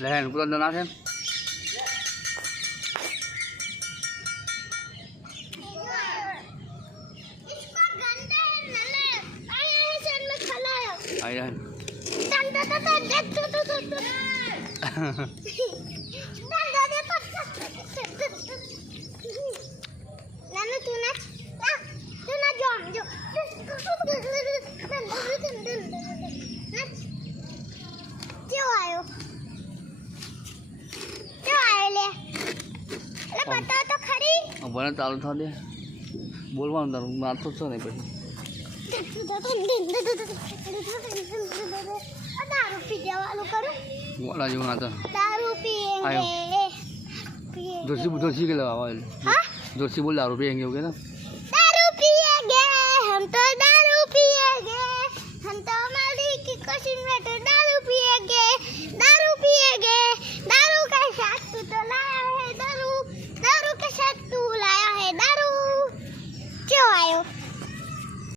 લહેન પૂરો તો નાખે આયા ભલે ચાલુ થવા દે બોલવાનું તારું મારતો છો ને પછી મોડા જેવું ના જોશી के लगा जोशी बोल दारू पियेंगे हो गया ना दारू पिएंगे हम तो दारू पिएंगे हम तो मालिक की कोशिश में तो दारू